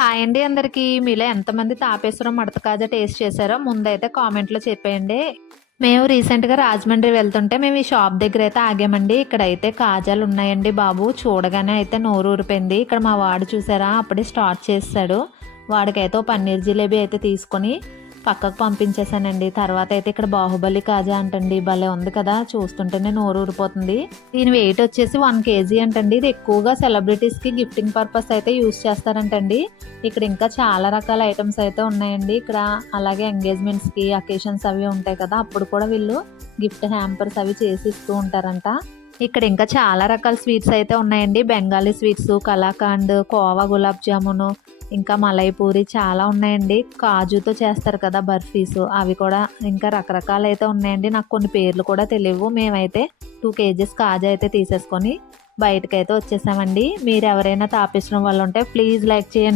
Hi అండి అందరికీ. మీలో ఎంతమంది తాపేశ్వరం మడత కాజా టేస్ట్ చేశారో ముందైతే కామెంట్లో చెప్పేయండి. మేము రీసెంట్‌గా రాజమండ్రి వెళ్తుంటే మేము ఈ షాప్ దగ్గర అయితే ఆగామండి. ఇక్కడైతే కాజాలు ఉన్నాయండి బాబు. చూడగానే అయితే నోరు ఊరిపోయింది. ఇక్కడ మా వాడు చూసారా అప్పుడే స్టార్ట్ చేసేసాడు. వాడికైతే ఓ పన్నీర్ జిలేబీ అయితే తీసుకొని పక్కకు పంపించేసానండి. తర్వాత అయితే ఇక్కడ బాహుబలి కాజా అంటండి. భలే ఉంది కదా! చూస్తుంటేనే నోరు ఊరిపోతుంది. దీని వెయిట్ వచ్చేసి 1 కేజీ అంటండి. ఇది ఎక్కువగా సెలబ్రిటీస్‌కి గిఫ్టింగ్ పర్పస్ అయితే యూజ్ చేస్తారంటండి. ఇక్కడ ఇంకా చాలా రకాల ఐటమ్స్ అయితే ఉన్నాయండి. ఇక్కడ అలాగే ఎంగేజ్‌మెంట్స్‌కి, అకేషన్స్ అవి ఉంటాయి కదా! అప్పుడు కూడా వీళ్ళు గిఫ్ట్ హ్యాంపర్స్ అవి చేసి ఇస్తూ ఉంటారంట. ఇక్కడ ఇంకా చాలా రకాల స్వీట్స్ అయితే ఉన్నాయండి. బెంగాలీ స్వీట్స్, కలాకండ్, కోవా, గులాబ్ జామును, ఇంకా మలై పూరి చాలా ఉన్నాయండి. కాజుతో చేస్తారు కదా బర్ఫీస్, అవి కూడా ఇంకా రకరకాలైతే ఉన్నాయండి. నాకు కొన్ని పేర్లు కూడా తెలియవు. మేమైతే 2 కేజీస్ కాజా అయితే తీసేసుకొని బయటకైతే వచ్చేసామండి. మీరు ఎవరైనా తాపేశ్వరం వాళ్ళు ఉంటే ప్లీజ్ లైక్ చేయండి.